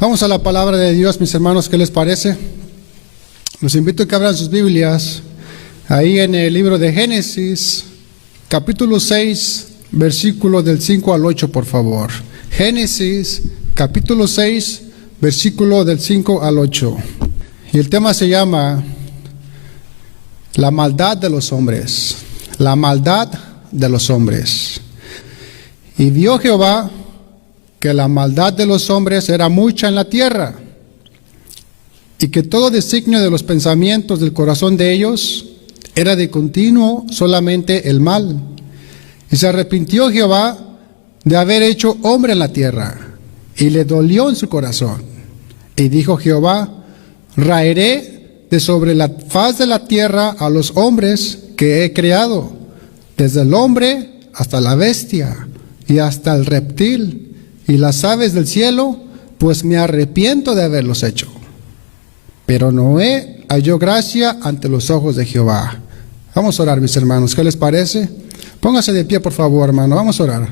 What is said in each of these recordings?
Vamos a la palabra de Dios, mis hermanos, ¿qué les parece? Los invito a que abran sus Biblias, ahí en el libro de Génesis, capítulo 6, versículo del 5 al 8, por favor. Génesis, capítulo 6, versículo del 5 al 8. Y el tema se llama la maldad de los hombres. La maldad de los hombres. Y vio Jehová que la maldad de los hombres era mucha en la tierra, y que todo designio de los pensamientos del corazón de ellos era de continuo solamente el mal. Y se arrepintió Jehová de haber hecho hombre en la tierra, y le dolió en su corazón. Y dijo Jehová: raeré de sobre la faz de la tierra a los hombres que he creado, desde el hombre hasta la bestia, y hasta el reptil, y las aves del cielo, pues me arrepiento de haberlos hecho. Pero Noé halló gracia ante los ojos de Jehová. Vamos a orar, mis hermanos, ¿qué les parece? Póngase de pie, por favor, hermano, vamos a orar.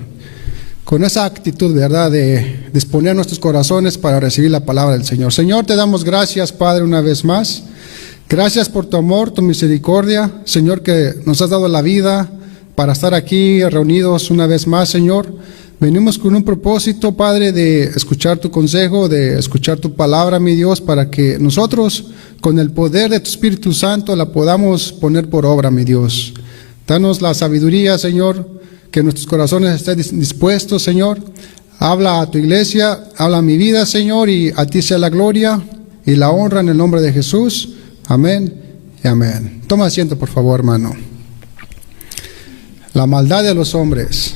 Con esa actitud, ¿verdad?, de disponer nuestros corazones para recibir la palabra del Señor. Señor, te damos gracias, Padre, una vez más. Gracias por tu amor, tu misericordia, Señor, que nos has dado la vida para estar aquí reunidos una vez más, Señor. Venimos con un propósito, Padre, de escuchar tu consejo, de escuchar tu palabra, mi Dios, para que nosotros, con el poder de tu Espíritu Santo, la podamos poner por obra, mi Dios. Danos la sabiduría, Señor, que nuestros corazones estén dispuestos, Señor. Habla a tu iglesia, habla a mi vida, Señor, y a ti sea la gloria y la honra en el nombre de Jesús. Amén y amén. Toma asiento, por favor, hermano. La maldad de los hombres.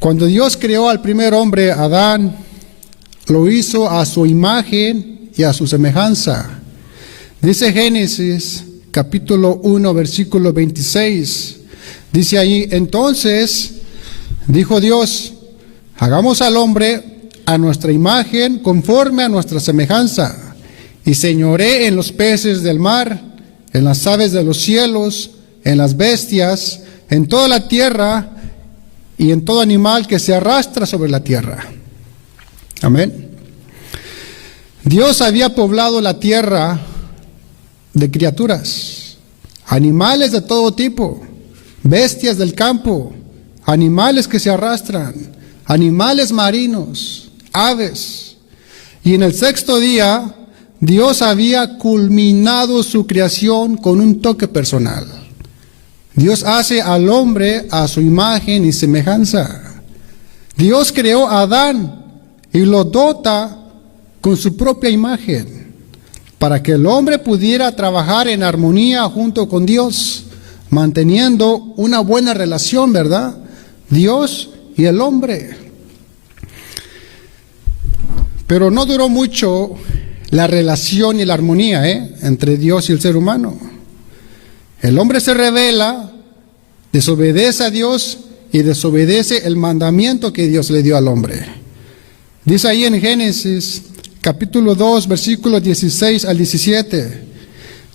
Cuando Dios creó al primer hombre, Adán, lo hizo a su imagen y a su semejanza. Dice Génesis, capítulo 1, versículo 26. Dice ahí: entonces dijo Dios: hagamos al hombre a nuestra imagen, conforme a nuestra semejanza, y señoree en los peces del mar, en las aves de los cielos, en las bestias, en toda la tierra, y en todo animal que se arrastra sobre la tierra. Amén. Dios había poblado la tierra de criaturas, animales de todo tipo, bestias del campo, animales que se arrastran, animales marinos, aves. Y en el sexto día, Dios había culminado su creación con un toque personal. Dios hace al hombre a su imagen y semejanza. Dios creó a Adán y lo dota con su propia imagen, para que el hombre pudiera trabajar en armonía junto con Dios, manteniendo una buena relación, ¿verdad?, Dios y el hombre. Pero no duró mucho la relación y la armonía entre Dios y el ser humano. El hombre se rebela, desobedece a Dios y desobedece el mandamiento que Dios le dio al hombre. Dice ahí en Génesis, capítulo 2, versículos 16 al 17.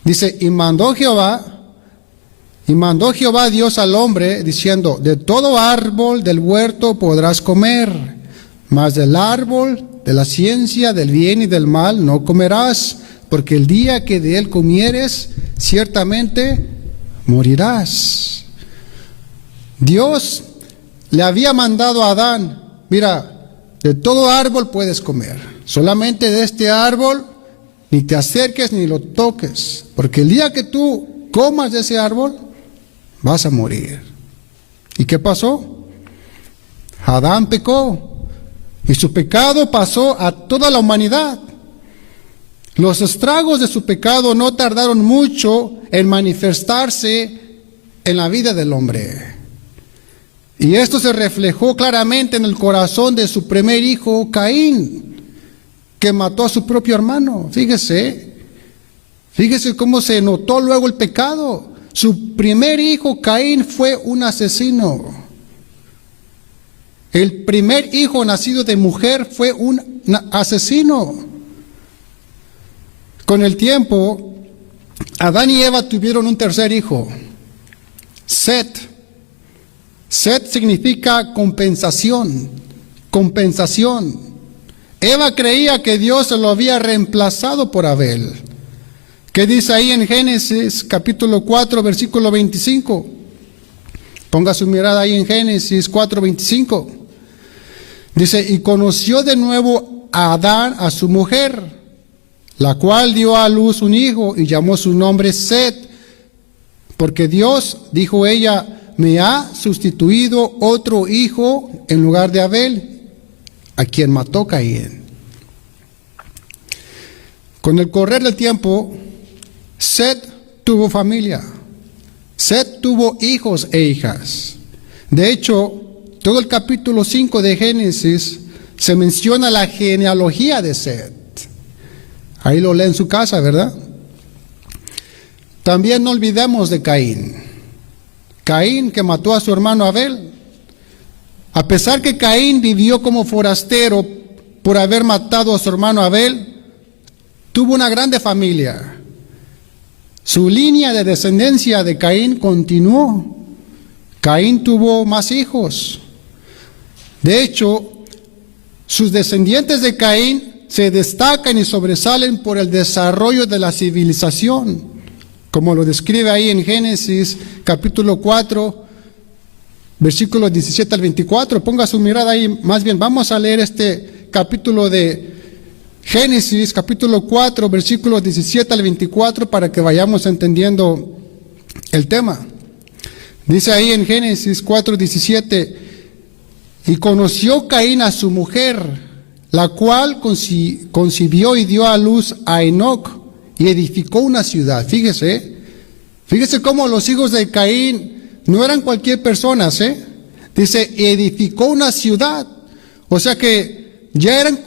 Dice: y mandó Jehová Dios al hombre, diciendo: de todo árbol del huerto podrás comer, mas del árbol de la ciencia del bien y del mal no comerás, porque el día que de él comieres, ciertamente morirás. Dios le había mandado a Adán: mira, de todo árbol puedes comer, solamente de este árbol ni te acerques ni lo toques, porque el día que tú comas de ese árbol vas a morir. ¿Y qué pasó? Adán pecó, y su pecado pasó a toda la humanidad. Los estragos de su pecado no tardaron mucho en manifestarse en la vida del hombre. Y esto se reflejó claramente en el corazón de su primer hijo, Caín, que mató a su propio hermano. Fíjese cómo se notó luego el pecado. Su primer hijo, Caín, fue un asesino. El primer hijo nacido de mujer fue un asesino. Con el tiempo, Adán y Eva tuvieron un tercer hijo, Set. Set significa compensación. Eva creía que Dios lo había reemplazado por Abel. ¿Qué dice ahí en Génesis capítulo 4, versículo 25? Ponga su mirada ahí en Génesis 4, 25. Dice, y conoció de nuevo a Adán a su mujer, la cual dio a luz un hijo y llamó su nombre Set, porque Dios, dijo ella, me ha sustituido otro hijo en lugar de Abel, a quien mató Caín. Con el correr del tiempo, Set tuvo familia. Set tuvo hijos e hijas. De hecho, todo el capítulo 5 de Génesis se menciona la genealogía de Set. Ahí lo lee en su casa, ¿verdad? También no olvidemos de Caín. Caín, que mató a su hermano Abel. A pesar que Caín vivió como forastero por haber matado a su hermano Abel, tuvo una grande familia. Su línea de descendencia de Caín continuó. Caín tuvo más hijos. De hecho, sus descendientes de Caín se destacan y sobresalen por el desarrollo de la civilización, como lo describe ahí en Génesis capítulo 4, versículos 17 al 24. Ponga su mirada ahí, más bien vamos a leer este capítulo de Génesis capítulo 4, versículos 17 al 24, para que vayamos entendiendo el tema. Dice ahí en Génesis 4, 17, y conoció Caín a su mujer, la cual concibió y dio a luz a Enoc, y edificó una ciudad. Fíjese cómo los hijos de Caín no eran cualquier persona, Dice, edificó una ciudad. O sea que ya eran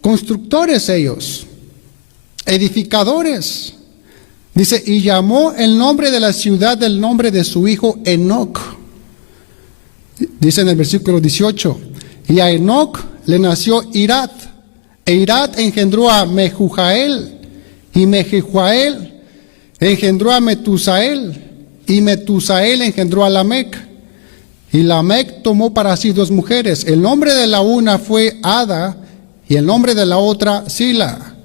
constructores ellos, edificadores. Dice, y llamó el nombre de la ciudad del nombre de su hijo Enoc. Dice en el versículo 18, y a Enoc le nació Irad, e Irad engendró a Mehujael, y Mehujael engendró a Metusael, y Metusael engendró a Lamec. Y Lamec tomó para sí dos mujeres. El nombre de la una fue Ada, y el nombre de la otra Sila.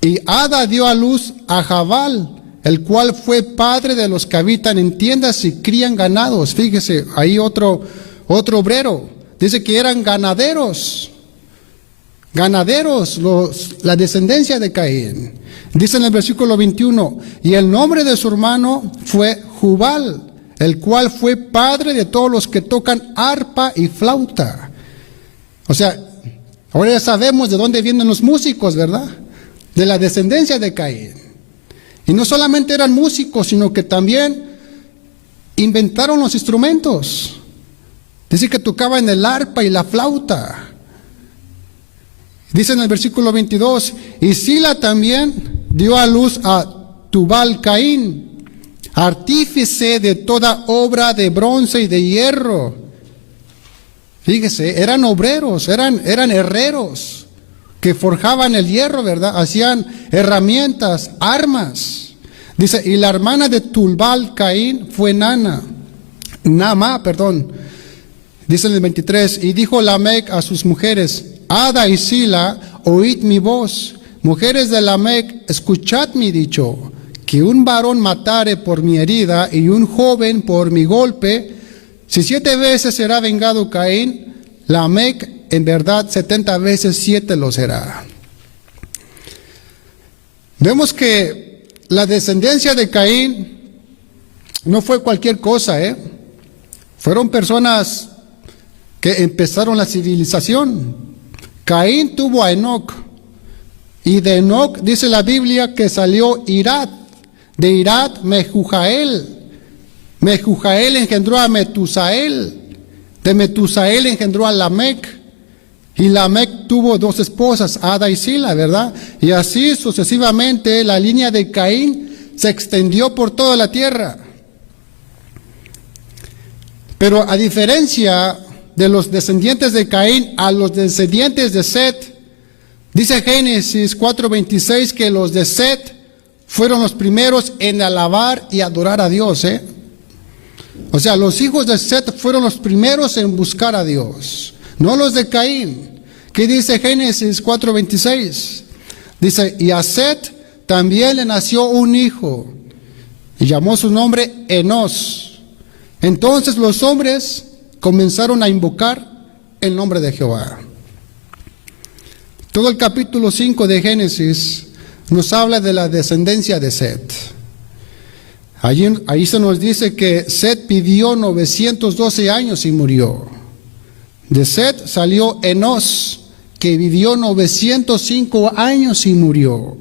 Y Ada dio a luz a Jabal, el cual fue padre de los que habitan en tiendas y crían ganados. Fíjese, ahí otro obrero. Dice que eran ganaderos, la descendencia de Caín. Dice en el versículo 21, y el nombre de su hermano fue Jubal, el cual fue padre de todos los que tocan arpa y flauta. O sea, ahora ya sabemos de dónde vienen los músicos, ¿verdad? De la descendencia de Caín. Y no solamente eran músicos, sino que también inventaron los instrumentos. Dice que tocaban el arpa y la flauta. Dice en el versículo 22, y Sila también dio a luz a Tubal Caín, artífice de toda obra de bronce y de hierro. Fíjese, eran obreros, eran herreros que forjaban el hierro, ¿verdad? Hacían herramientas, armas. Dice, y la hermana de Tubal Caín fue Naamá. Dice en el 23, y dijo Lamec a sus mujeres, Ada y Sila, oíd mi voz. Mujeres de Lamec, escuchad mi dicho, que un varón matare por mi herida y un joven por mi golpe, si 7 veces será vengado Caín, Lamec en verdad 70 veces 7 lo será. Vemos que la descendencia de Caín no fue cualquier cosa, Fueron personas que empezaron la civilización. Caín tuvo a Enoc, y de Enoc dice la Biblia que salió Irad, de Irad Mehujael. Mehujael engendró a Metusael, de Metusael engendró a Lamec, y Lamec tuvo 2 esposas, Ada y Sila, ¿verdad? Y así sucesivamente la línea de Caín se extendió por toda la tierra. Pero a diferencia de los descendientes de Caín a los descendientes de Set, dice Génesis 4:26 que los de Set fueron los primeros en alabar y adorar a Dios, O sea, los hijos de Set fueron los primeros en buscar a Dios, no los de Caín. ¿Qué dice Génesis 4:26? Dice, y a Set también le nació un hijo, y llamó su nombre Enos. Entonces los hombres comenzaron a invocar el nombre de Jehová. Todo el capítulo 5 de Génesis nos habla de la descendencia de Set. Ahí se nos dice que Set vivió 912 años y murió. De Set salió Enos, que vivió 905 años y murió.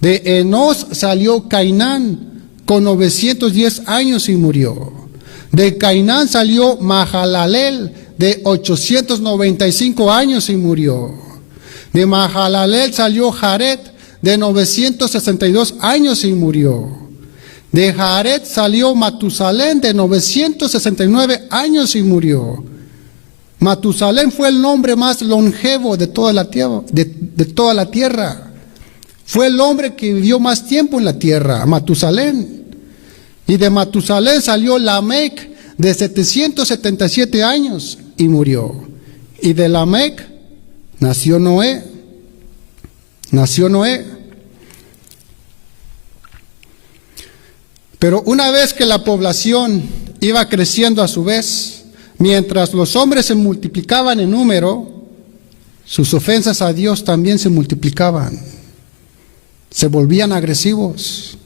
De Enos salió Cainán, con 910 años y murió. De Cainán salió Mahalalel, de 895 años y murió. De Mahalalel salió Jared, de 962 años y murió. De Jared salió Matusalén, de 969 años y murió. Matusalén fue el hombre más longevo de toda la tierra, de toda la tierra. Fue el hombre que vivió más tiempo en la tierra, Matusalén. Y de Matusalén salió Lamec, de 777 años y murió. Y de Lamec nació Noé. Nació Noé. Pero una vez que la población iba creciendo a su vez, mientras los hombres se multiplicaban en número, sus ofensas a Dios también se multiplicaban. Se volvían agresivos.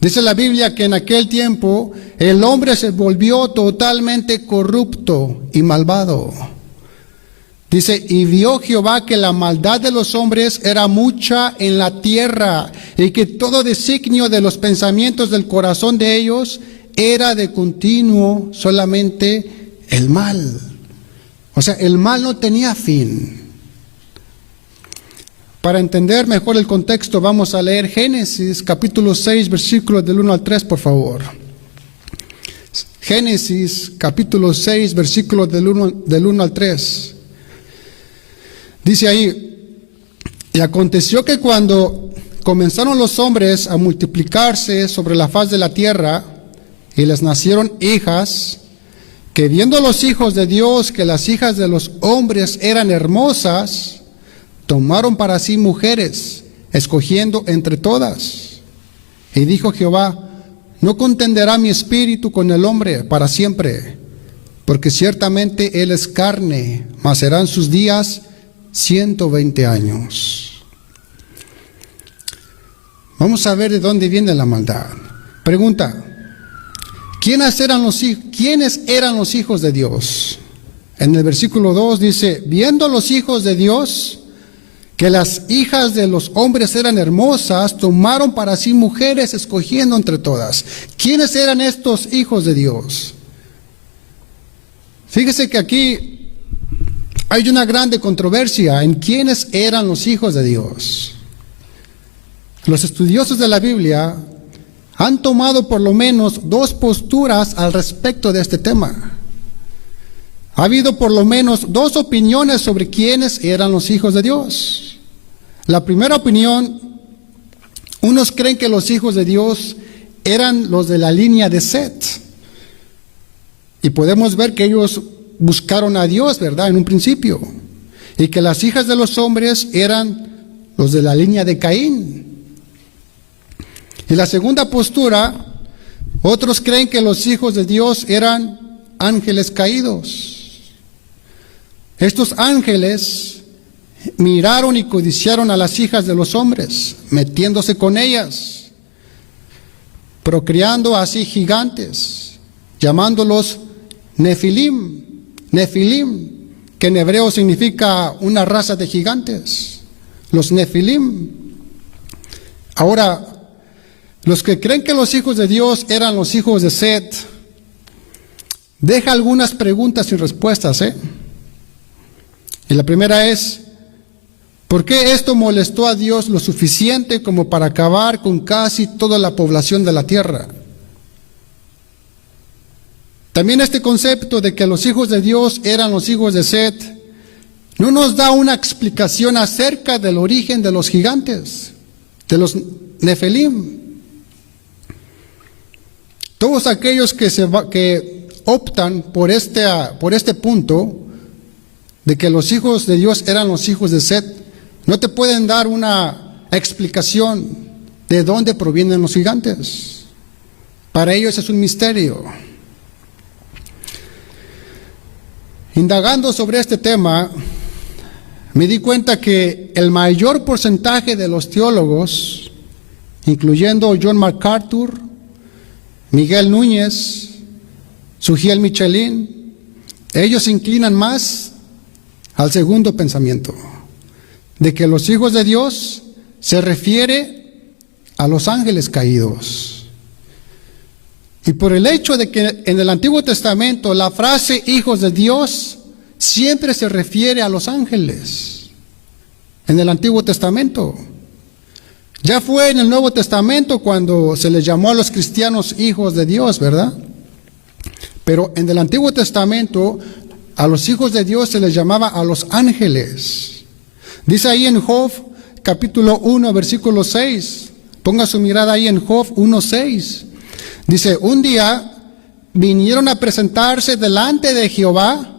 Dice la Biblia que en aquel tiempo el hombre se volvió totalmente corrupto y malvado. Dice, y vio Jehová que la maldad de los hombres era mucha en la tierra, y que todo designio de los pensamientos del corazón de ellos era de continuo solamente el mal. O sea, el mal no tenía fin. Para entender mejor el contexto, vamos a leer Génesis capítulo 6, versículos del 1 al 3, por favor. Génesis capítulo 6, versículos del 1 al 3. Dice ahí, y aconteció que cuando comenzaron los hombres a multiplicarse sobre la faz de la tierra, y les nacieron hijas, que viendo los hijos de Dios que las hijas de los hombres eran hermosas, tomaron para sí mujeres, escogiendo entre todas. Y dijo Jehová, no contenderá mi espíritu con el hombre para siempre, porque ciertamente él es carne, mas serán sus días 120 años. Vamos a ver de dónde viene la maldad. Pregunta, ¿quiénes eran los hijos de Dios? En el versículo 2 dice, viendo los hijos de Dios que las hijas de los hombres eran hermosas, tomaron para sí mujeres, escogiendo entre todas. ¿Quiénes eran estos hijos de Dios? Fíjese que aquí hay una grande controversia en quiénes eran los hijos de Dios. Los estudiosos de la Biblia han tomado por lo menos dos posturas al respecto de este tema. Ha habido por lo menos dos opiniones sobre quiénes eran los hijos de Dios. La primera opinión, unos creen que los hijos de Dios eran los de la línea de Set. Y podemos ver que ellos buscaron a Dios, ¿verdad?, en un principio. Y que las hijas de los hombres eran los de la línea de Caín. Y la segunda postura, otros creen que los hijos de Dios eran ángeles caídos. Estos ángeles miraron y codiciaron a las hijas de los hombres, metiéndose con ellas, procreando así gigantes, llamándolos Nefilim, que en hebreo significa una raza de gigantes, los Nefilim. Ahora, los que creen que los hijos de Dios eran los hijos de Set, deja algunas preguntas sin respuestas, Y la primera es, ¿por qué esto molestó a Dios lo suficiente como para acabar con casi toda la población de la tierra? También este concepto de que los hijos de Dios eran los hijos de Set no nos da una explicación acerca del origen de los gigantes, de los Nefilim. Todos aquellos que optan por este punto de que los hijos de Dios eran los hijos de Set, no te pueden dar una explicación de dónde provienen los gigantes. Para ellos es un misterio. Indagando sobre este tema, me di cuenta que el mayor porcentaje de los teólogos, incluyendo John MacArthur, Miguel Núñez, Sugiel Michelin, ellos se inclinan más al segundo pensamiento, de que los hijos de Dios se refiere a los ángeles caídos. Y por el hecho de que en el Antiguo Testamento la frase hijos de Dios siempre se refiere a los ángeles. En el Antiguo Testamento. Ya fue en el Nuevo Testamento cuando se les llamó a los cristianos hijos de Dios, ¿verdad? Pero en el Antiguo Testamento a los hijos de Dios se les llamaba a los ángeles. Dice ahí en Job capítulo 1 versículo 6. Ponga su mirada ahí en Job 1:6. Dice, un día vinieron a presentarse delante de Jehová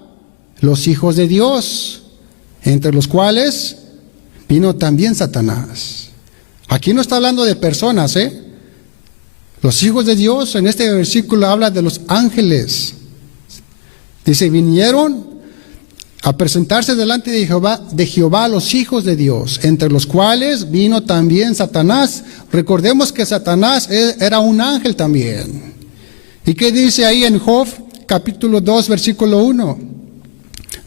los hijos de Dios, entre los cuales vino también Satanás. Aquí no está hablando de personas, Los hijos de Dios en este versículo habla de los ángeles. Dice, vinieron a presentarse delante de Jehová los hijos de Dios, entre los cuales vino también Satanás. Recordemos que Satanás era un ángel también. ¿Y qué dice ahí en Job capítulo 2 versículo 1?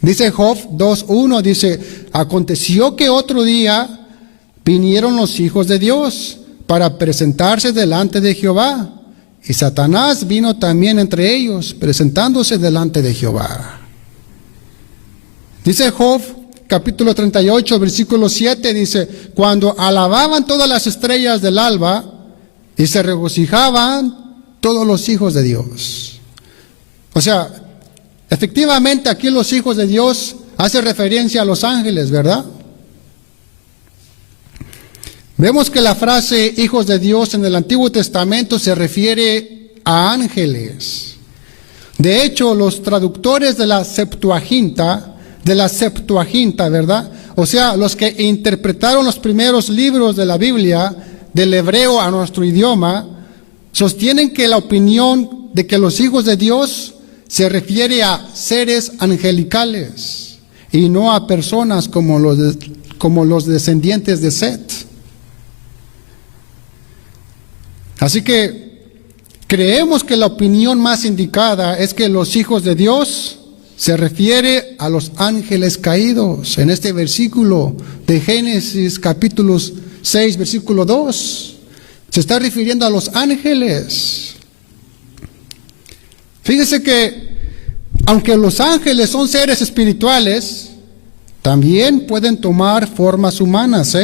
Dice Job 2:1, dice, aconteció que otro día vinieron los hijos de Dios para presentarse delante de Jehová, y Satanás vino también entre ellos, presentándose delante de Jehová. Dice Job, capítulo 38, versículo 7, dice, cuando alababan todas las estrellas del alba, y se regocijaban todos los hijos de Dios. O sea, efectivamente aquí los hijos de Dios hace referencia a los ángeles, ¿verdad? Vemos que la frase hijos de Dios en el Antiguo Testamento se refiere a ángeles. De hecho, los traductores de la Septuaginta, ¿verdad? O sea, los que interpretaron los primeros libros de la Biblia, del hebreo a nuestro idioma, sostienen que la opinión de que los hijos de Dios se refiere a seres angelicales y no a personas como los descendientes de Set. Así que creemos que la opinión más indicada es que los hijos de Dios se refiere a los ángeles caídos en este versículo de Génesis capítulo 6 versículo 2. Se está refiriendo a los ángeles. Fíjese que aunque los ángeles son seres espirituales, también pueden tomar formas humanas,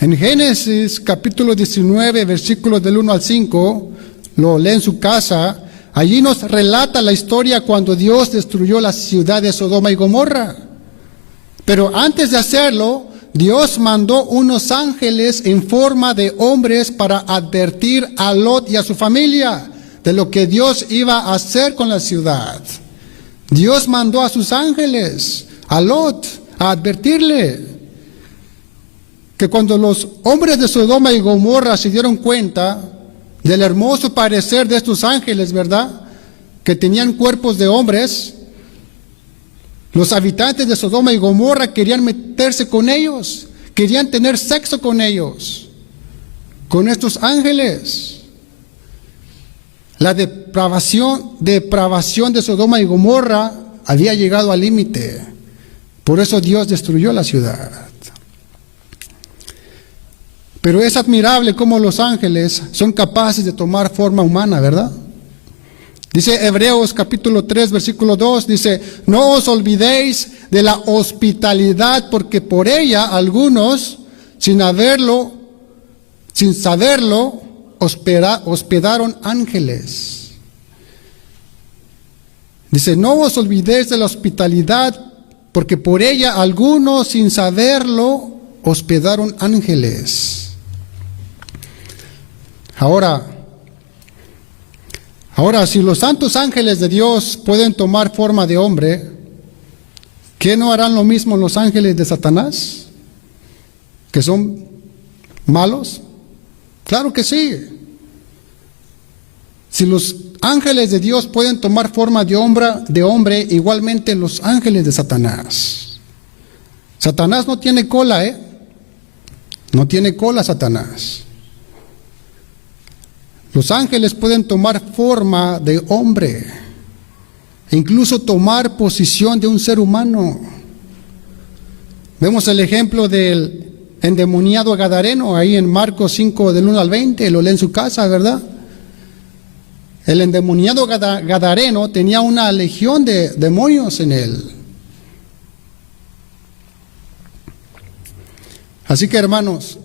En Génesis capítulo 19, versículos del 1 al 5, lo lee en su casa, allí nos relata la historia cuando Dios destruyó la ciudad de Sodoma y Gomorra. Pero antes de hacerlo, Dios mandó unos ángeles en forma de hombres para advertir a Lot y a su familia de lo que Dios iba a hacer con la ciudad. Dios mandó a sus ángeles, a Lot, a advertirle que cuando los hombres de Sodoma y Gomorra se dieron cuenta del hermoso parecer de estos ángeles, ¿verdad?, que tenían cuerpos de hombres, los habitantes de Sodoma y Gomorra querían meterse con ellos, querían tener sexo con ellos, con estos ángeles. La depravación de Sodoma y Gomorra había llegado al límite. Por eso Dios destruyó la ciudad. Pero es admirable cómo los ángeles son capaces de tomar forma humana, ¿verdad? Dice Hebreos capítulo 3, versículo 2, dice, no os olvidéis de la hospitalidad, porque por ella algunos, sin saberlo, hospedaron ángeles. Dice, no os olvidéis de la hospitalidad, porque por ella algunos, sin saberlo, hospedaron ángeles. Ahora, si los santos ángeles de Dios pueden tomar forma de hombre, ¿Qué no harán lo mismo los ángeles de Satanás? ¿Que son malos? Claro que sí. Si los ángeles de Dios pueden tomar forma de hombre, igualmente los ángeles de Satanás. Satanás no tiene cola, No tiene cola Satanás. Los ángeles pueden tomar forma de hombre, incluso tomar posición de un ser humano. Vemos el ejemplo del endemoniado gadareno ahí en Marcos 5 del 1 al 20, lo lee en su casa, ¿verdad? El endemoniado gadareno tenía una legión de demonios en él. Así que, hermanos,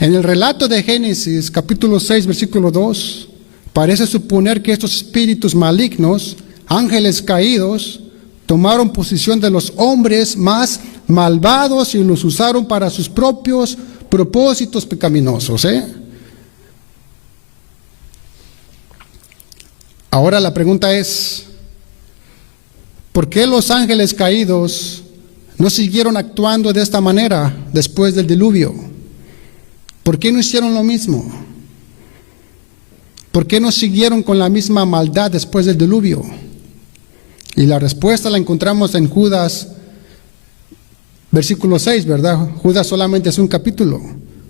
en el relato de Génesis, capítulo 6, versículo 2, parece suponer que estos espíritus malignos, ángeles caídos, tomaron posición de los hombres más malvados y los usaron para sus propios propósitos pecaminosos, Ahora la pregunta es, ¿por qué los ángeles caídos no siguieron actuando de esta manera después del diluvio? ¿Por qué no hicieron lo mismo? ¿Por qué no siguieron con la misma maldad después del diluvio? Y la respuesta la encontramos en Judas, versículo 6, ¿verdad? Judas solamente es un capítulo.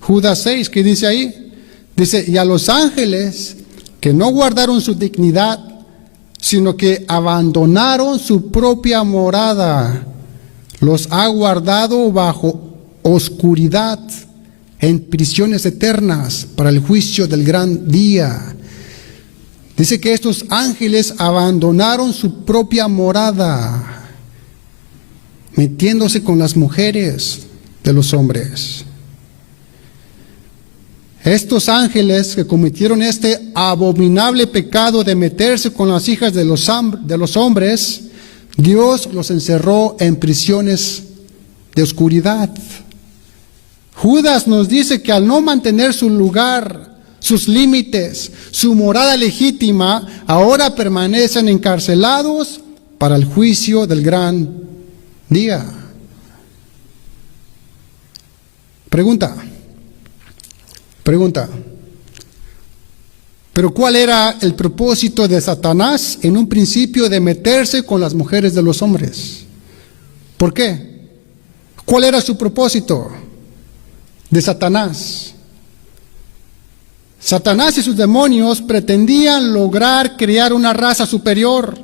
Judas 6, ¿qué dice ahí? Dice, y a los ángeles que no guardaron su dignidad, sino que abandonaron su propia morada, los ha guardado bajo oscuridad, en prisiones eternas para el juicio del gran día. Dice que estos ángeles abandonaron su propia morada, metiéndose con las mujeres de los hombres. Estos ángeles que cometieron este abominable pecado de meterse con las hijas de los hombres, Dios los encerró en prisiones de oscuridad. Judas nos dice que al no mantener su lugar, sus límites, su morada legítima, ahora permanecen encarcelados para el juicio del gran día. Pregunta. ¿Pero cuál era el propósito de Satanás en un principio de meterse con las mujeres de los hombres? ¿Por qué? ¿Cuál era su propósito de Satanás? Satanás y sus demonios pretendían lograr crear una raza superior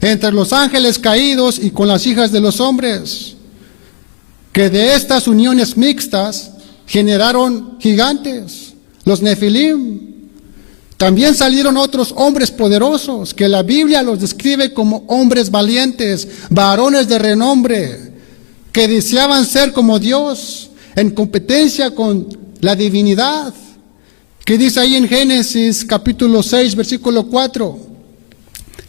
entre los ángeles caídos y con las hijas de los hombres, que de estas uniones mixtas generaron gigantes, los Nefilim. También salieron otros hombres poderosos que la Biblia los describe como hombres valientes, varones de renombre, que deseaban ser como Dios, en competencia con la divinidad. Que dice ahí en Génesis capítulo 6, versículo 4.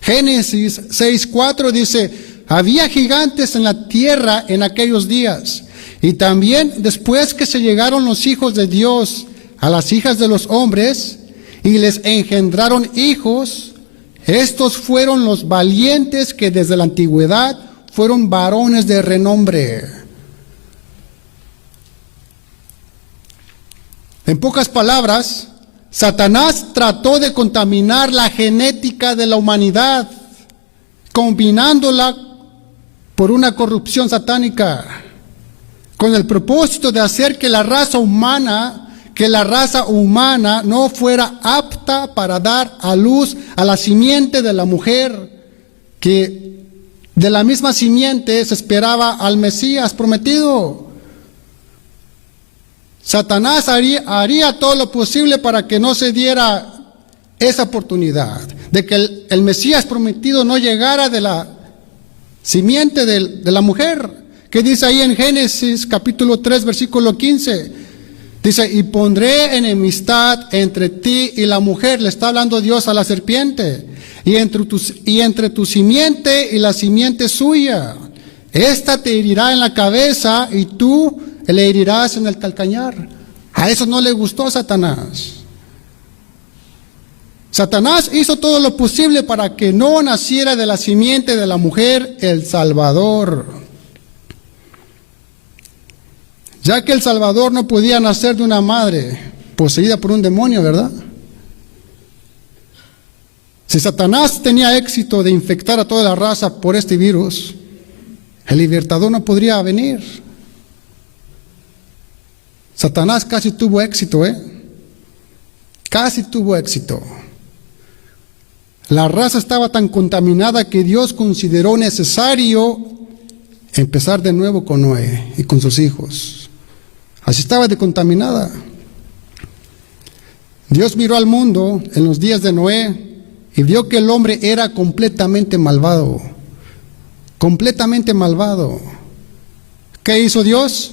Génesis 6, 4 dice, había gigantes en la tierra en aquellos días. Y también después que se llegaron los hijos de Dios a las hijas de los hombres y les engendraron hijos, estos fueron los valientes que desde la antigüedad fueron varones de renombre. En pocas palabras, Satanás trató de contaminar la genética de la humanidad, combinándola por una corrupción satánica, con el propósito de hacer que la raza humana no fuera apta para dar a luz a la simiente de la mujer, que de la misma simiente se esperaba al Mesías prometido. Satanás haría todo lo posible para que no se diera esa oportunidad, de que el Mesías prometido no llegara de la simiente de la mujer. Que dice ahí en Génesis capítulo 3 versículo 15, dice, y pondré enemistad entre ti y la mujer, le está hablando Dios a la serpiente, y entre tu simiente y la simiente suya, esta te herirá en la cabeza y tú le herirás en el calcañar. A eso no le gustó a Satanás. Satanás hizo todo lo posible para que no naciera de la simiente de la mujer el Salvador. ya que el Salvador no podía nacer de una madre poseída por un demonio, ¿verdad? Si Satanás tenía éxito de infectar a toda la raza por este virus, el libertador no podría venir. Satanás casi tuvo éxito, Casi tuvo éxito. La raza estaba tan contaminada que Dios consideró necesario empezar de nuevo con Noé y con sus hijos. Así estaba de contaminada. Dios miró al mundo en los días de Noé y vio que el hombre era completamente malvado. Completamente malvado. ¿Qué hizo Dios?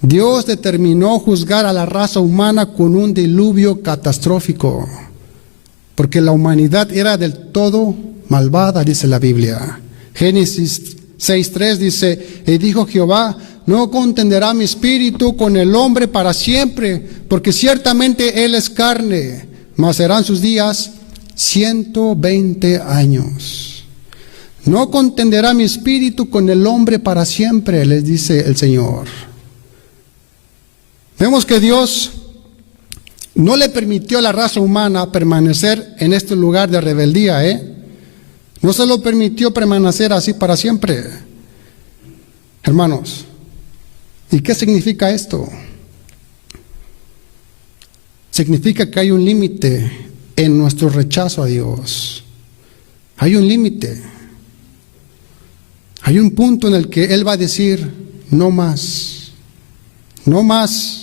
Dios determinó juzgar a la raza humana con un diluvio catastrófico, porque la humanidad era del todo malvada, dice la Biblia. Génesis 6:3 dice: y dijo Jehová, no contenderá mi espíritu con el hombre para siempre, porque ciertamente él es carne, mas serán sus días 120 años. No contenderá mi espíritu con el hombre para siempre, les dice el Señor. Vemos que Dios no le permitió a la raza humana permanecer en este lugar de rebeldía, No se lo permitió permanecer así para siempre. Hermanos, ¿y qué significa esto? Significa que hay un límite en nuestro rechazo a Dios. Hay un límite. Hay un punto en el que Él va a decir, no más, no más.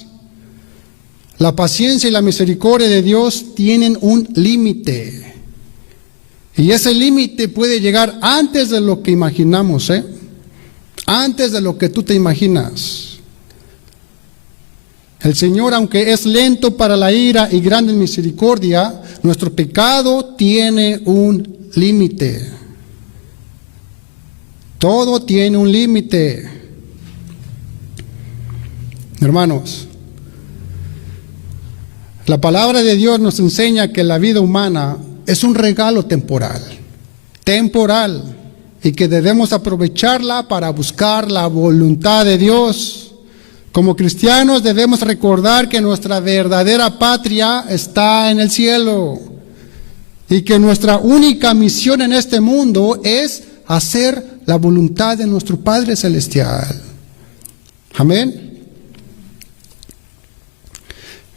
La paciencia y la misericordia de Dios tienen un límite. Y ese límite puede llegar antes de lo que imaginamos, Antes de lo que tú te imaginas. El Señor, aunque es lento para la ira y grande en misericordia, nuestro pecado tiene un límite. Todo tiene un límite. Hermanos, la palabra de Dios nos enseña que la vida humana es un regalo temporal, y que debemos aprovecharla para buscar la voluntad de Dios. Como cristianos debemos recordar que nuestra verdadera patria está en el cielo y que nuestra única misión en este mundo es hacer la voluntad de nuestro Padre Celestial. Amén.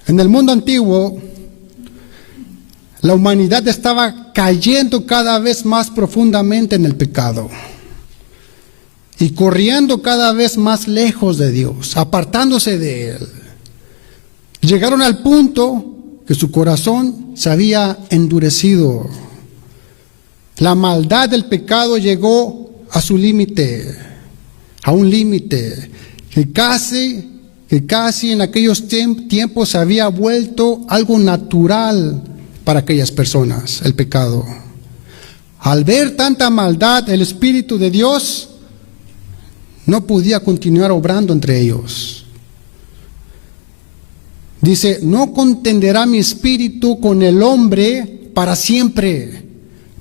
En el mundo antiguo, la humanidad estaba cayendo cada vez más profundamente en el pecado y corriendo cada vez más lejos de Dios, apartándose de Él. Llegaron al punto que su corazón se había endurecido. La maldad del pecado llegó a su límite, a un límite que casi en aquellos tiempos se había vuelto algo natural para aquellas personas, el pecado. Al ver tanta maldad, el Espíritu de Dios no podía continuar obrando entre ellos. Dice, no contenderá mi espíritu con el hombre para siempre,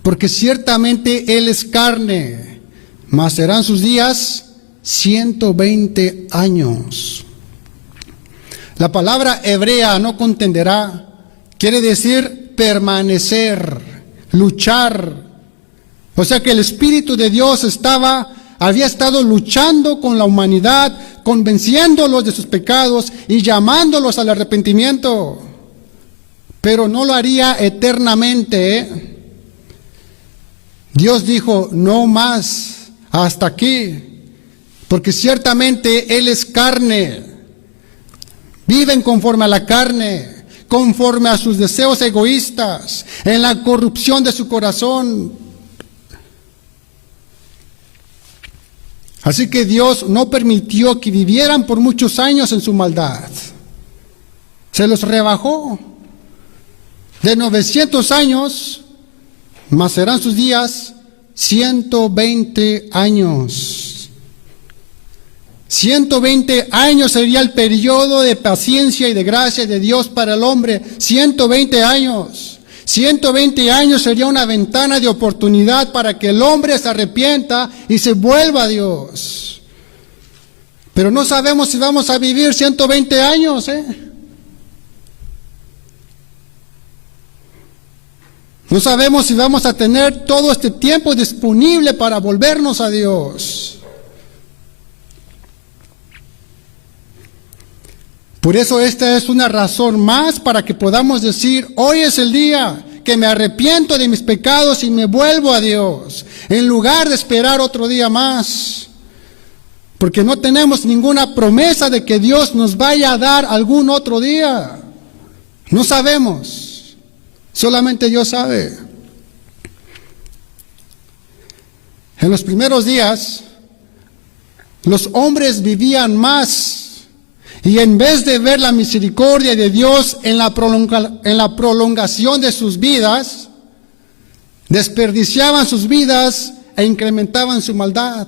porque ciertamente él es carne, mas serán sus días 120 años. La palabra hebrea, no contenderá, quiere decir permanecer, luchar. O sea que el Espíritu de Dios había estado luchando con la humanidad, convenciéndolos de sus pecados y llamándolos al arrepentimiento. Pero no lo haría eternamente. Dios dijo, no más, hasta aquí, porque ciertamente Él es carne. Viven conforme a la carne, conforme a sus deseos egoístas, en la corrupción de su corazón. Así que Dios no permitió que vivieran por muchos años en su maldad. Se los rebajó de 900 años, mas serán sus días 120 años. 120 años sería el periodo de paciencia y de gracia de Dios para el hombre. 120 años. 120 años sería una ventana de oportunidad para que el hombre se arrepienta y se vuelva a Dios. Pero no sabemos si vamos a vivir 120 años, No sabemos si vamos a tener todo este tiempo disponible para volvernos a Dios. Por eso esta es una razón más para que podamos decir, hoy es el día que me arrepiento de mis pecados y me vuelvo a Dios, en lugar de esperar otro día más. Porque no tenemos ninguna promesa de que Dios nos vaya a dar algún otro día. No sabemos. Solamente Dios sabe. En los primeros días, los hombres vivían más, y en vez de ver la misericordia de Dios en la prolongación de sus vidas, desperdiciaban sus vidas e incrementaban su maldad.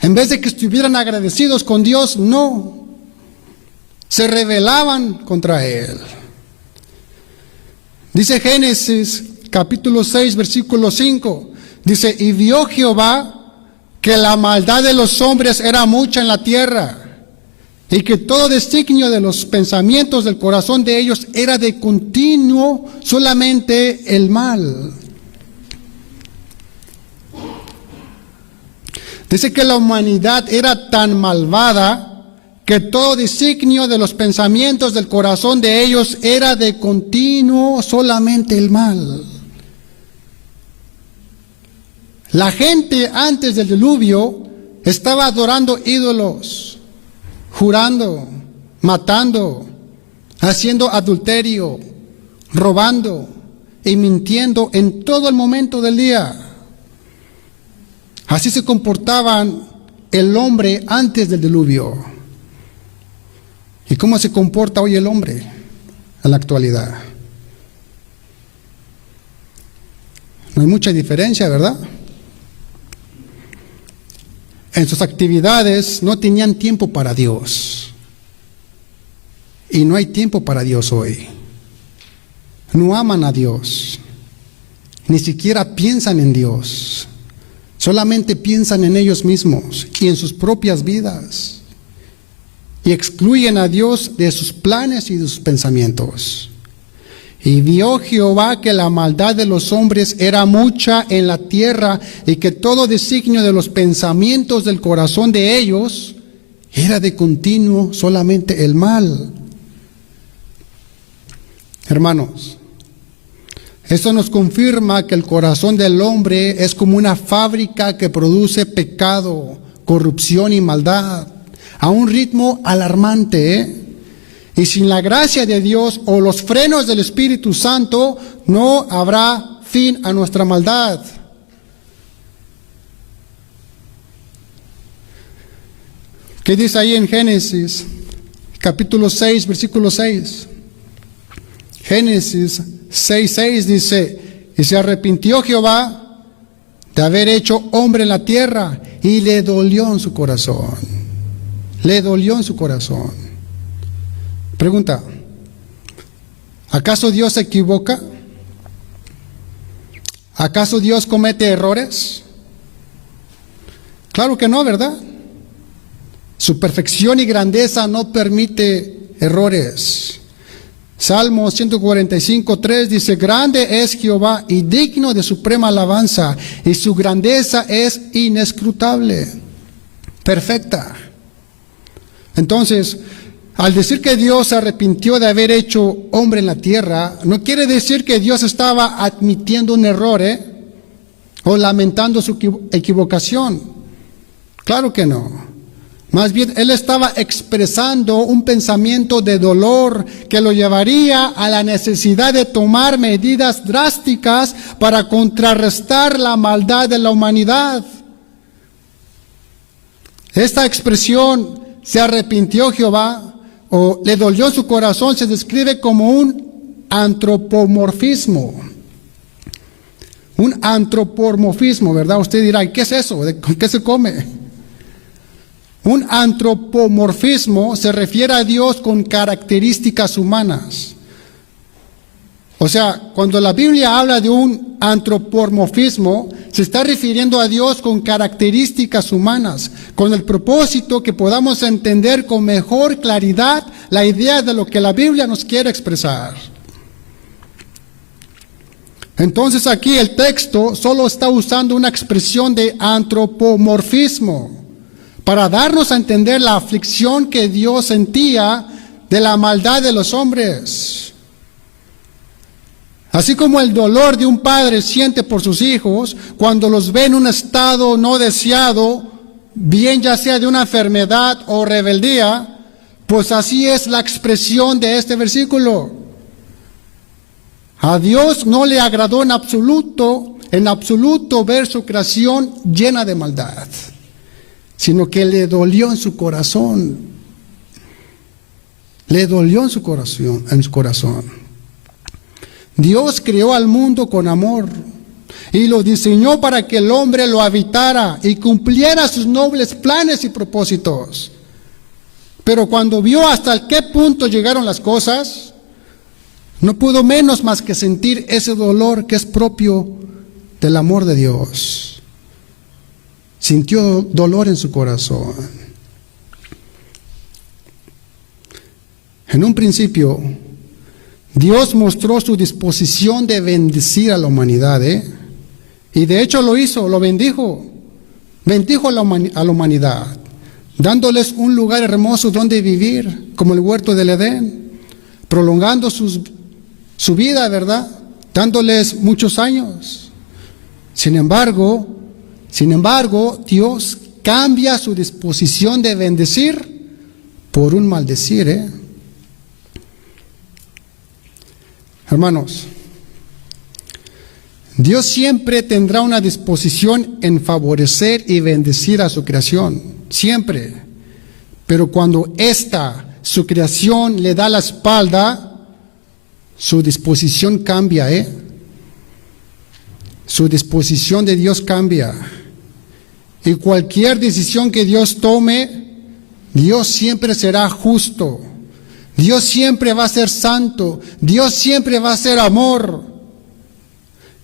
En vez de que estuvieran agradecidos con Dios, no, se rebelaban contra Él. Dice Génesis capítulo 6, versículo 5, dice, y vio Jehová que la maldad de los hombres era mucha en la tierra, y que todo designio de los pensamientos del corazón de ellos era de continuo solamente el mal. Dice que la humanidad era tan malvada que todo designio de los pensamientos del corazón de ellos era de continuo solamente el mal. La gente antes del diluvio estaba adorando ídolos, jurando, matando, haciendo adulterio, robando y mintiendo en todo el momento del día. Así se comportaban el hombre antes del diluvio. ¿Y cómo se comporta hoy el hombre en la actualidad? No hay mucha diferencia, ¿verdad? En sus actividades no tenían tiempo para Dios. Y no hay tiempo para Dios hoy. No aman a Dios. Ni siquiera piensan en Dios. Solamente piensan en ellos mismos y en sus propias vidas. Y excluyen a Dios de sus planes y de sus pensamientos. Y vio Jehová que la maldad de los hombres era mucha en la tierra, y que todo designio de los pensamientos del corazón de ellos era de continuo solamente el mal. Hermanos, esto nos confirma que el corazón del hombre es como una fábrica que produce pecado, corrupción y maldad a un ritmo alarmante, Y sin la gracia de Dios o los frenos del Espíritu Santo, no habrá fin a nuestra maldad. ¿Qué dice ahí en Génesis, capítulo 6, versículo 6? Génesis 6:6 dice: y se arrepintió Jehová de haber hecho hombre en la tierra, y le dolió en su corazón. Le dolió en su corazón. Pregunta: ¿acaso Dios se equivoca? ¿Acaso Dios comete errores? Claro que no, ¿verdad? Su perfección y grandeza no permite errores. Salmo 145:3 dice: grande es Jehová y digno de suprema alabanza, y su grandeza es inescrutable, perfecta. Entonces, al decir que Dios se arrepintió de haber hecho hombre en la tierra, no quiere decir que Dios estaba admitiendo un error, o lamentando su equivocación. Claro que no. Más bien, Él estaba expresando un pensamiento de dolor que lo llevaría a la necesidad de tomar medidas drásticas para contrarrestar la maldad de la humanidad. Esta expresión, se arrepintió Jehová, o le dolió en su corazón, se describe como un antropomorfismo. Un antropomorfismo, ¿verdad? Usted dirá: ¿qué es eso? ¿Con qué se come? Un antropomorfismo se refiere a Dios con características humanas. O sea, cuando la Biblia habla de un antropomorfismo, se está refiriendo a Dios con características humanas, con el propósito que podamos entender con mejor claridad la idea de lo que la Biblia nos quiere expresar. Entonces aquí el texto solo está usando una expresión de antropomorfismo para darnos a entender la aflicción que Dios sentía de la maldad de los hombres. Así como el dolor de un padre siente por sus hijos cuando los ve en un estado no deseado, bien ya sea de una enfermedad o rebeldía, pues así es la expresión de este versículo. A Dios no le agradó en absoluto ver su creación llena de maldad, sino que le dolió en su corazón. Le dolió en su corazón. Dios creó al mundo con amor y lo diseñó para que el hombre lo habitara y cumpliera sus nobles planes y propósitos. Pero cuando vio hasta qué punto llegaron las cosas, no pudo menos más que sentir ese dolor que es propio del amor de Dios. Sintió dolor en su corazón. En un principio, Dios mostró su disposición de bendecir a la humanidad, y de hecho lo hizo, lo bendijo. Bendijo a la humanidad, dándoles un lugar hermoso donde vivir, como el huerto del Edén, prolongando su vida, ¿verdad? Dándoles muchos años. Sin embargo, Dios cambia su disposición de bendecir por un maldecir, Hermanos, Dios siempre tendrá una disposición en favorecer y bendecir a su creación, siempre. Pero cuando su creación, le da la espalda, su disposición cambia, Su disposición de Dios cambia. Y cualquier decisión que Dios tome, Dios siempre será justo. Dios siempre va a ser santo. Dios siempre va a ser amor.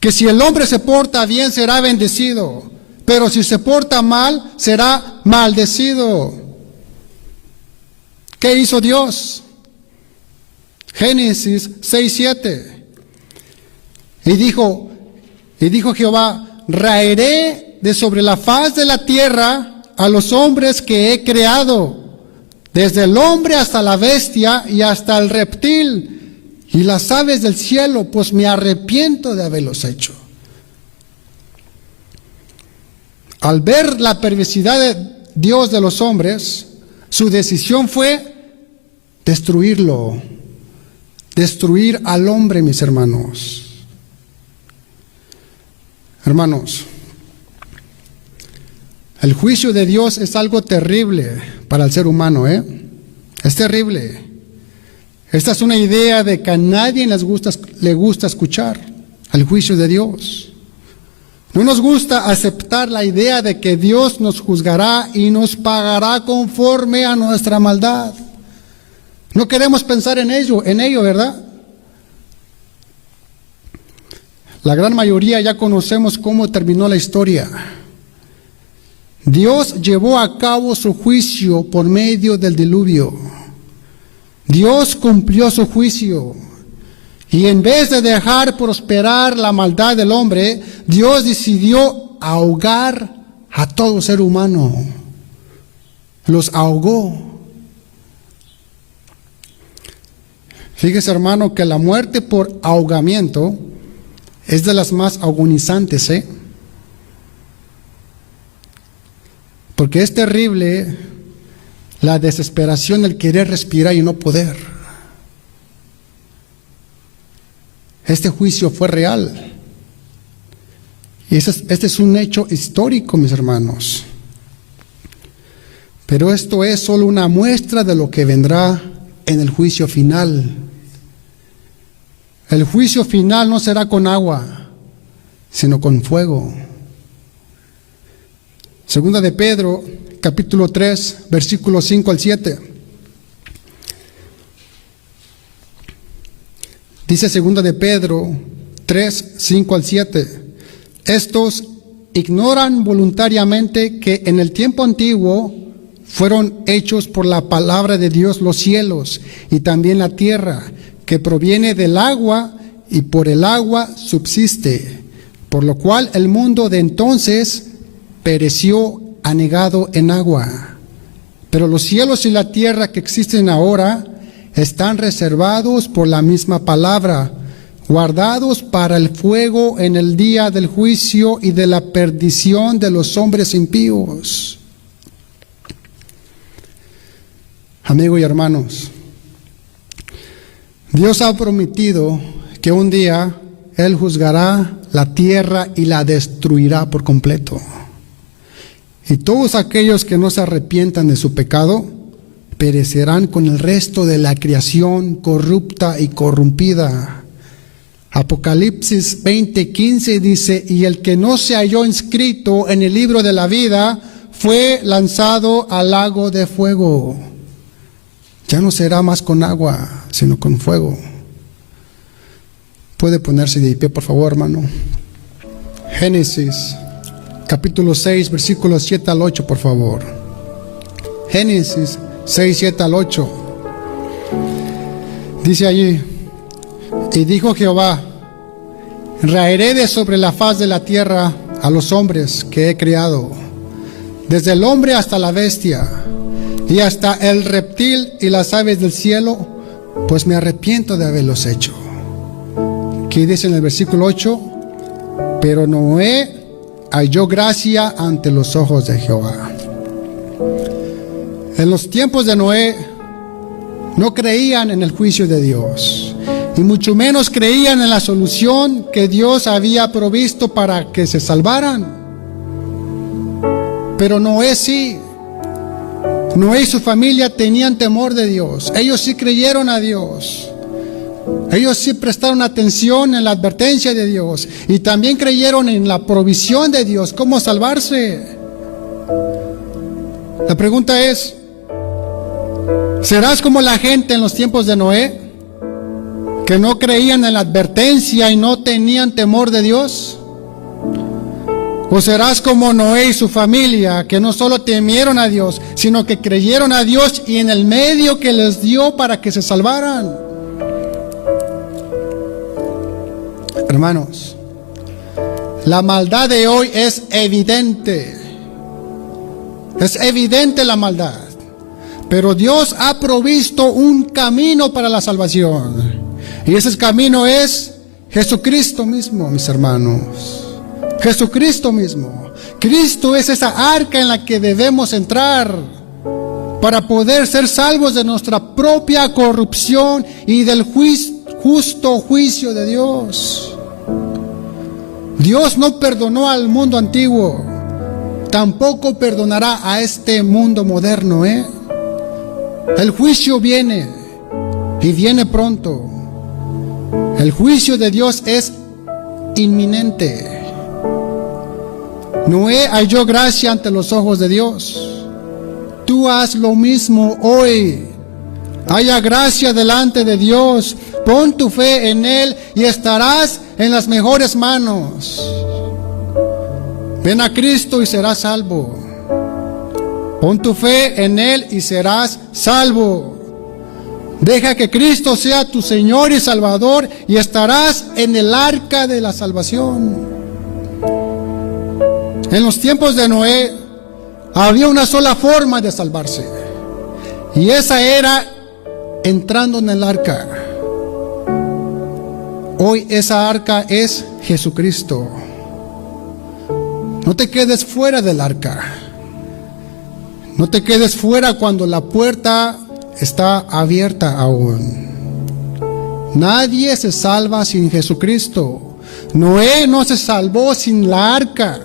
Que si el hombre se porta bien, será bendecido. Pero si se porta mal, será maldecido. ¿Qué hizo Dios? Génesis 6:7. Y dijo Jehová: raeré de sobre la faz de la tierra a los hombres que he creado, desde el hombre hasta la bestia y hasta el reptil y las aves del cielo, pues me arrepiento de haberlos hecho. Al ver la perversidad de Dios de los hombres, su decisión fue destruirlo, destruir al hombre, mis hermanos. Hermanos, el juicio de Dios es algo terrible para el ser humano, Es terrible. Esta es una idea de que a nadie le gusta escuchar el juicio de Dios. No nos gusta aceptar la idea de que Dios nos juzgará y nos pagará conforme a nuestra maldad. No queremos pensar en ello, ¿verdad? La gran mayoría ya conocemos cómo terminó la historia. Dios llevó a cabo su juicio por medio del diluvio. Dios cumplió su juicio. Y en vez de dejar prosperar la maldad del hombre, Dios decidió ahogar a todo ser humano. Los ahogó. Fíjese, hermano, que la muerte por ahogamiento es de las más agonizantes, Porque es terrible la desesperación del querer respirar y no poder. Este juicio fue real. Y este es un hecho histórico, mis hermanos. Pero esto es solo una muestra de lo que vendrá en el juicio final. El juicio final no será con agua, sino con fuego. Segunda de Pedro, capítulo 3, versículos 5 al 7. Dice 2 de Pedro 3, 5 al 7. Estos ignoran voluntariamente que en el tiempo antiguo fueron hechos por la palabra de Dios los cielos y también la tierra, que proviene del agua y por el agua subsiste, por lo cual el mundo de entonces pereció anegado en agua. Pero los cielos y la tierra que existen ahora están reservados por la misma palabra, guardados para el fuego en el día del juicio y de la perdición de los hombres impíos. Amigos y hermanos, Dios ha prometido que un día Él juzgará la tierra y la destruirá por completo. Y todos aquellos que no se arrepientan de su pecado perecerán con el resto de la creación corrupta y corrompida. Apocalipsis 20:15 dice: y el que no se halló inscrito en el libro de la vida fue lanzado al lago de fuego. Ya no será más con agua, sino con fuego. Puede ponerse de pie, por favor, hermano. Génesis, capítulo 6, versículos 7 al 8, por favor. Génesis 6, 7 al 8. Dice allí: y dijo Jehová: raeré de sobre la faz de la tierra a los hombres que he creado, desde el hombre hasta la bestia, y hasta el reptil y las aves del cielo, pues me arrepiento de haberlos hecho. Aquí dice en el versículo 8: pero Noé halló gracia ante los ojos de Jehová. En los tiempos de Noé no creían en el juicio de Dios, y mucho menos creían en la solución que Dios había provisto para que se salvaran. Pero Noé sí. Noé y su familia tenían temor de Dios. Ellos sí creyeron a Dios. Ellos sí prestaron atención en la advertencia de Dios. Y también creyeron en la provisión de Dios, cómo salvarse. La pregunta es: ¿serás como la gente en los tiempos de Noé, que no creían en la advertencia y no tenían temor de Dios? ¿O serás como Noé y su familia, que no solo temieron a Dios, sino que creyeron a Dios y en el medio que les dio para que se salvaran? Hermanos, la maldad de hoy es evidente. Es evidente la maldad. Pero Dios ha provisto un camino para la salvación. Y ese camino es Jesucristo mismo, mis hermanos. Jesucristo mismo. Cristo es esa arca en la que debemos entrar para poder ser salvos de nuestra propia corrupción y del justo juicio de Dios. Dios no perdonó al mundo antiguo, tampoco perdonará a este mundo moderno, El juicio viene y viene pronto. El juicio de Dios es inminente. Noé halló gracia ante los ojos de Dios. Tú haz lo mismo hoy. Haya gracia delante de Dios. Pon tu fe en Él y estarás en las mejores manos. Ven a Cristo y serás salvo. Pon tu fe en Él y serás salvo. Deja que Cristo sea tu Señor y Salvador y estarás en el arca de la salvación. En los tiempos de Noé había una sola forma de salvarse, y esa era entrando en el arca. Hoy esa arca es Jesucristo. No te quedes fuera del arca. No te quedes fuera cuando la puerta está abierta aún. Nadie se salva sin Jesucristo. Noé no se salvó sin la arca.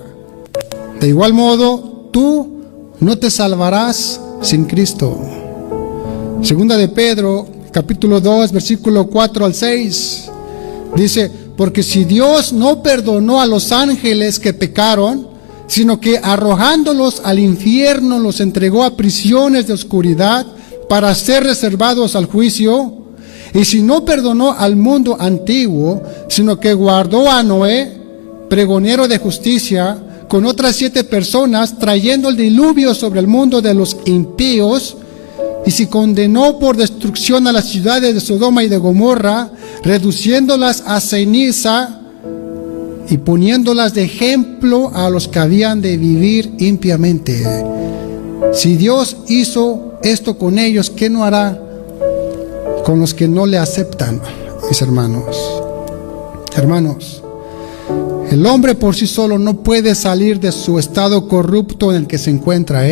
De igual modo, tú no te salvarás sin Cristo. Segunda de Pedro, capítulo 2, versículo 4 al 6. Dice: porque si Dios no perdonó a los ángeles que pecaron, sino que arrojándolos al infierno los entregó a prisiones de oscuridad para ser reservados al juicio, Y si no perdonó al mundo antiguo, sino que guardó a Noé, pregonero de justicia, con otras 7 personas, trayendo el diluvio sobre el mundo de los impíos, y si condenó por destrucción a las ciudades de Sodoma y de Gomorra, reduciéndolas a ceniza y poniéndolas de ejemplo a los que habían de vivir impiamente. Si Dios hizo esto con ellos, ¿qué no hará con los que no le aceptan, mis hermanos? Hermanos, el hombre por sí solo no puede salir de su estado corrupto en el que se encuentra,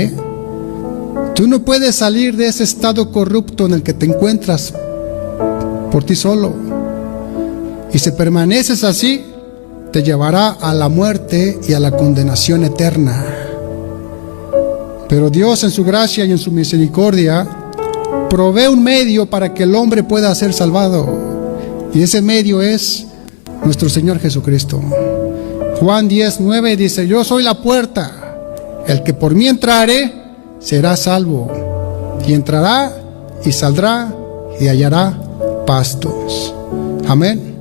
Tú no puedes salir de ese estado corrupto en el que te encuentras por ti solo. Y si permaneces así, te llevará a la muerte y a la condenación eterna. Pero Dios, en su gracia y en su misericordia, provee un medio para que el hombre pueda ser salvado. Y ese medio es nuestro Señor Jesucristo. Juan 10:9 dice: yo soy la puerta. El que por mí entrare será salvo, y entrará y saldrá y hallará pastos. Amén.